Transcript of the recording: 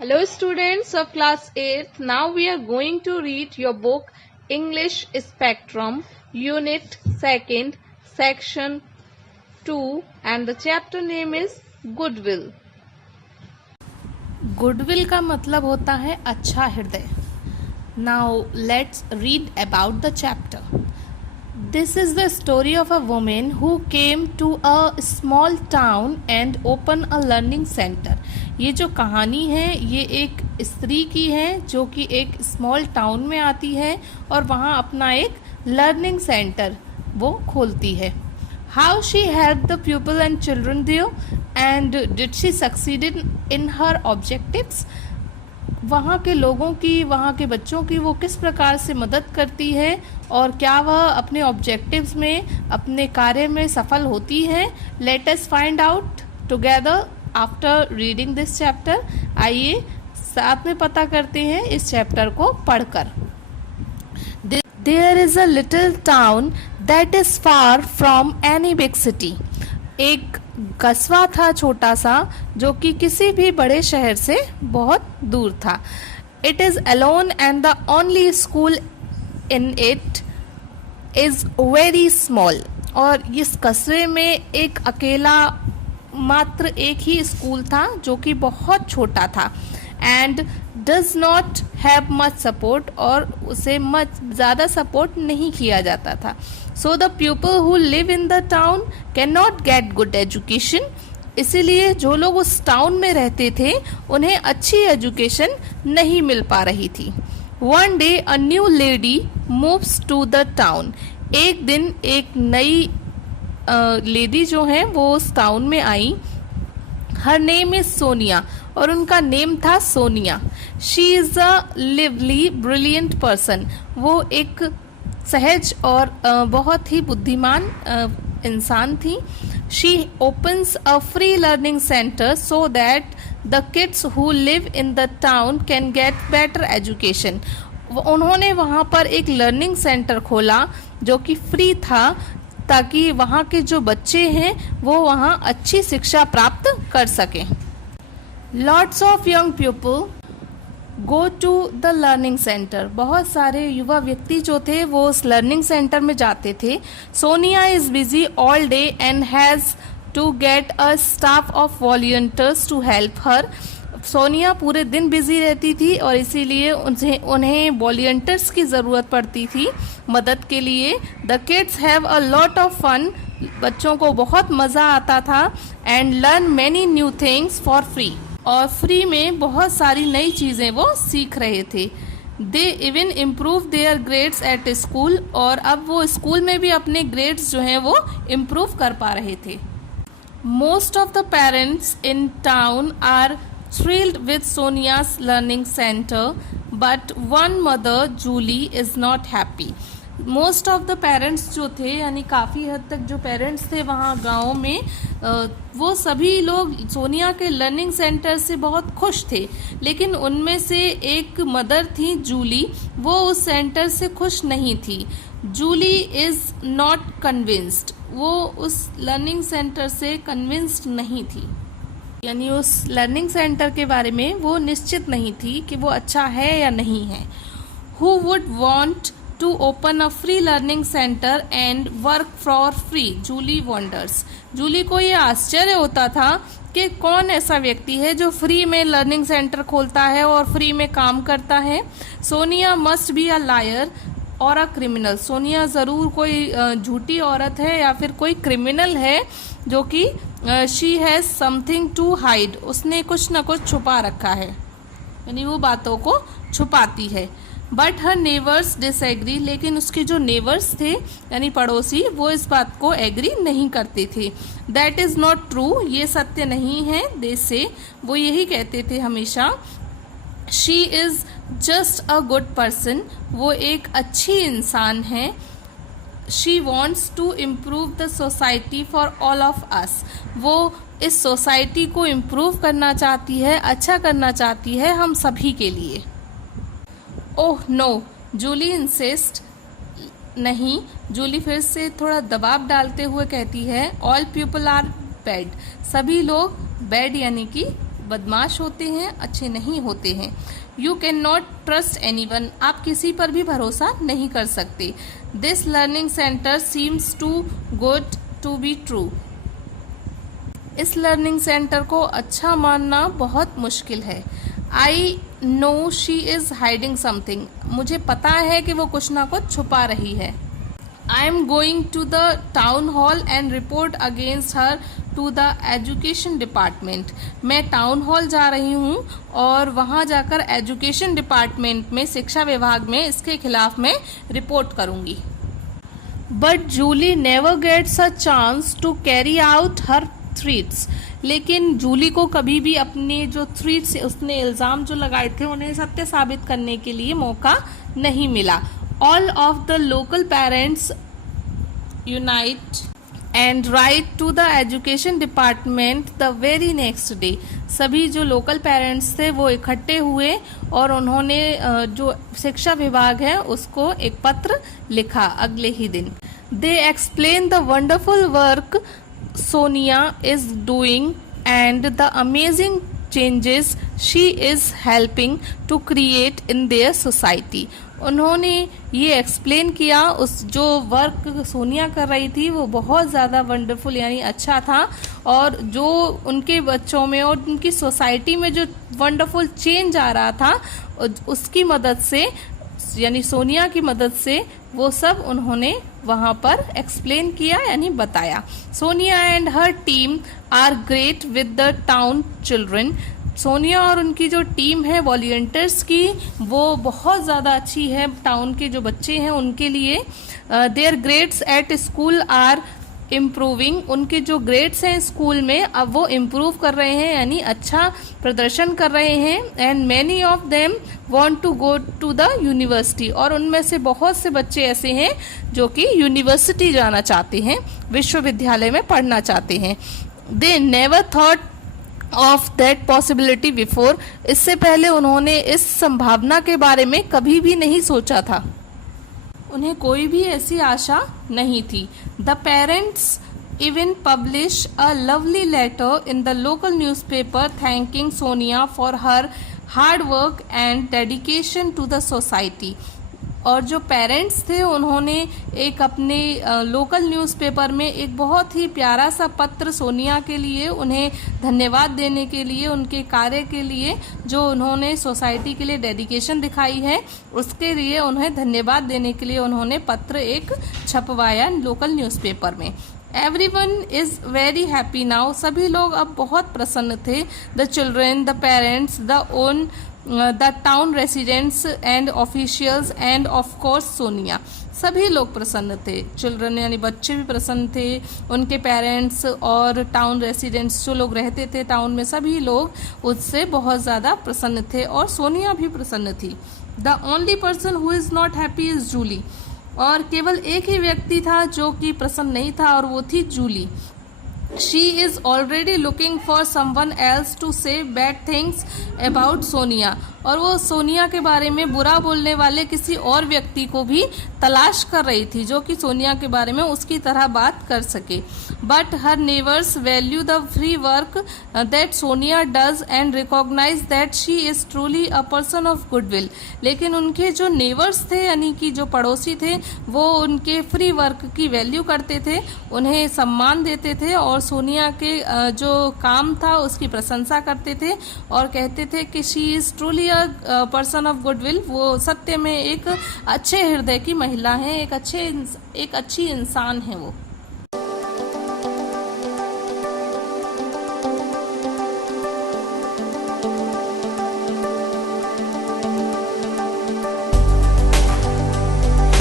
Hello students of class 8th. Now we are going to read your book English Spectrum, Unit 2nd, Section 2, and the chapter name is Goodwill. Goodwill का मतलब होता है अच्छा हृदय. Now let's read about the chapter. This is the story of a women who came to a small town and open a learning centre. ये जो कहानी है ये एक स्त्री की है जो कि एक स्मॉल टाउन में आती है और वहाँ अपना एक लर्निंग सेंटर वो खोलती है. How she helped the pupil and children there, and did she succeed in her objectives? वहाँ के लोगों की, वहाँ के बच्चों की वो किस प्रकार से मदद करती है और क्या वह अपने ऑब्जेक्टिव्स में, अपने कार्य में सफल होती है. Let us find out together after reading this chapter. आइए साथ में पता करते हैं इस चैप्टर को पढ़कर. There is a little town that is far from any big city. एक कस्बा था छोटा सा जो कि किसी भी बड़े शहर से बहुत दूर था. It is alone and the only school in it is very small. और इस कस्बे में एक अकेला मात्र एक ही स्कूल था जो कि बहुत छोटा था. And does not have much support, और उसे ज़्यादा सपोर्ट नहीं किया जाता था. So the people who live in the town can not get good education. इसीलिए जो लोग उस टाउन में रहते थे उन्हें अच्छी एजुकेशन नहीं मिल पा रही थी. One day a new lady moves to the town. एक दिन एक नई लेडी जो है वो उस टाउन में आई. हर नेम इज सोनिया, और उनका नेम था Sonia. She is a lively brilliant person. वो एक सहज और बहुत ही बुद्धिमान इंसान थी. She opens a free learning centre so that the kids who live in the town can get better education. उन्होंने वहाँ पर एक लर्निंग सेंटर खोला जो कि फ्री था ताकि वहाँ के जो बच्चे हैं वो वहाँ अच्छी शिक्षा प्राप्त कर सकें. Lots of young people go to the learning centre. बहुत सारे युवा व्यक्ति जो थे वो उस लर्निंग सेंटर में जाते थे. Sonia is busy all day and has to get a staff of volunteers to help her. Sonia पूरे दिन बिजी रहती थी और इसीलिए उन्हें वॉलंटियर्स की ज़रूरत पड़ती थी मदद के लिए. The kids have a lot of fun. बच्चों को बहुत मज़ा आता था. And learn many new things for free. और फ्री में बहुत सारी नई चीज़ें वो सीख रहे थे. They even improve their grades at school. और अब वो स्कूल में भी अपने ग्रेड्स जो हैं वो इम्प्रूव कर पा रहे थे. Most of the parents in town are thrilled with Sonia's learning center, but one mother, Julie, is not happy. Most of the parents जो थे, यानी काफ़ी हद तक जो पेरेंट्स थे वहाँ गाँव में, वो सभी लोग सोनिया के लर्निंग सेंटर से बहुत खुश थे. लेकिन उनमें से एक मदर थी जूली, वो उस सेंटर से खुश नहीं थी. Julie is not convinced. वो उस लर्निंग सेंटर से कन्विंस्ड नहीं थी, यानी उस लर्निंग सेंटर के बारे में वो निश्चित नहीं थी कि वो अच्छा है या नहीं है. Who would want to open a free learning centre and work for free, Julie wonders. Julie को ये आश्चर्य होता था कि कौन ऐसा व्यक्ति है जो फ्री में लर्निंग सेंटर खोलता है और फ्री में काम करता है. Sonia must be a liar और अ क्रिमिनल. सोनिया ज़रूर कोई झूठी औरत है या फिर कोई क्रिमिनल है जो कि she has something to hide. उसने कुछ न कुछ छुपा रखा है, यानी वो बातों को छुपाती है. But her neighbours disagree. लेकिन उसके जो नेबर्स थे यानी पड़ोसी, वो इस बात को एग्री नहीं करते थे. That is not true. ये सत्य नहीं है. दे से वो यही कहते थे हमेशा. She is just a good person. वो एक अच्छी इंसान है. She wants to improve the society for all of us. वो इस सोसाइटी को इम्प्रूव करना चाहती है, अच्छा करना चाहती है हम सभी के लिए. Oh no, Julie insist. नहीं, जूली फिर से थोड़ा दबाव डालते हुए कहती है. All people are bad. सभी लोग बैड यानी कि बदमाश होते हैं, अच्छे नहीं होते हैं। You can not trust anyone, आप किसी पर भी भरोसा नहीं कर सकते। This learning centre seems too good to be true, इस लर्निंग सेंटर को अच्छा मानना बहुत मुश्किल है। I know she is hiding something, मुझे पता है कि वो कुछ ना कुछ छुपा रही है। I am going to the town hall and report against her to the education department, मैं टाउन हॉल जा रही हूँ और वहाँ जाकर एजुकेशन डिपार्टमेंट में, शिक्षा विभाग में इसके खिलाफ मैं रिपोर्ट करूँगी। But Julie never gets a chance to carry out her threats, लेकिन जूली को कभी भी अपने जो थ्रेट्स, उसने इल्ज़ाम जो लगाए थे उन्हें सत्य साबित करने के लिए मौका नहीं मिला। All of the local parents unite and write to the education department the very next day, सभी जो लोकल पेरेंट्स थे वो इकट्ठे हुए और उन्होंने जो शिक्षा विभाग है उसको एक पत्र लिखा अगले ही दिन। They explain the wonderful work Sonia is doing and the amazing changes she is helping to create in their society, उन्होंने ये एक्सप्लेन किया उस जो वर्क सोनिया कर रही थी वो बहुत ज़्यादा वंडरफुल यानी अच्छा था, और जो उनके बच्चों में और उनकी सोसाइटी में जो वंडरफुल चेंज आ रहा था उसकी मदद से, यानी सोनिया की मदद से वो सब उन्होंने वहाँ पर एक्सप्लेन किया यानी बताया। Sonia and her team are great with the town children, Sonia और उनकी जो टीम है वॉलंटियर्स की वो बहुत ज़्यादा अच्छी है टाउन के जो बच्चे हैं उनके लिए। Their grades at school are improving, उनके जो ग्रेड्स हैं स्कूल में अब वो इम्प्रूव कर रहे हैं यानी अच्छा प्रदर्शन कर रहे हैं। And many of them want to go to the university, और उनमें से बहुत से बच्चे ऐसे हैं जो कि यूनिवर्सिटी जाना चाहते हैं, विश्वविद्यालय में पढ़ना चाहते हैं। They never thought of that possibility before, इससे पहले उन्होंने इस संभावना के बारे में कभी भी नहीं सोचा था, उन्हें कोई भी ऐसी आशा नहीं थी। The parents even publish a lovely letter in the local newspaper thanking Sonia for her hard work and dedication to the society, और जो पेरेंट्स थे उन्होंने एक अपने लोकल न्यूज़पेपर में एक बहुत ही प्यारा सा पत्र सोनिया के लिए, उन्हें धन्यवाद देने के लिए, उनके कार्य के लिए जो उन्होंने सोसाइटी के लिए डेडिकेशन दिखाई है उसके लिए उन्हें धन्यवाद देने के लिए उन्होंने पत्र एक छपवाया लोकल न्यूज़पेपर में। Everyone is very happy now, सभी लोग अब बहुत प्रसन्न थे। The children, the parents, the town residents and officials end of course Sonia, सभी लोग प्रसन्न थे। चिल्ड्रन यानी बच्चे भी प्रसन्न थे, उनके पेरेंट्स और टाउन रेसिडेंट्स जो लोग रहते थे टाउन में सभी लोग उससे बहुत ज़्यादा प्रसन्न थे, और सोनिया भी प्रसन्न थी। The only person who is not happy is Julie, और केवल एक ही व्यक्ति था जो कि प्रसन्न नहीं था और वो थी Julie. She is already looking for someone else to say bad things about Sonia, और वो सोनिया के बारे में बुरा बोलने वाले किसी और व्यक्ति को भी तलाश कर रही थी जो कि सोनिया के बारे में उसकी तरह बात कर सके। But her neighbours value the free work that Sonia does and recognise that she is truly a person of goodwill, लेकिन उनके जो नेवर्स थे यानी कि जो पड़ोसी थे वो उनके फ्री वर्क की वैल्यू करते थे, उन्हें सम्मान देते थे और सोनिया के जो काम था उसकी प्रशंसा करते थे और कहते थे कि she is truly a person of goodwill, वो सत्य में एक अच्छे हृदय की महिला है, एक अच्छी इंसान है वो।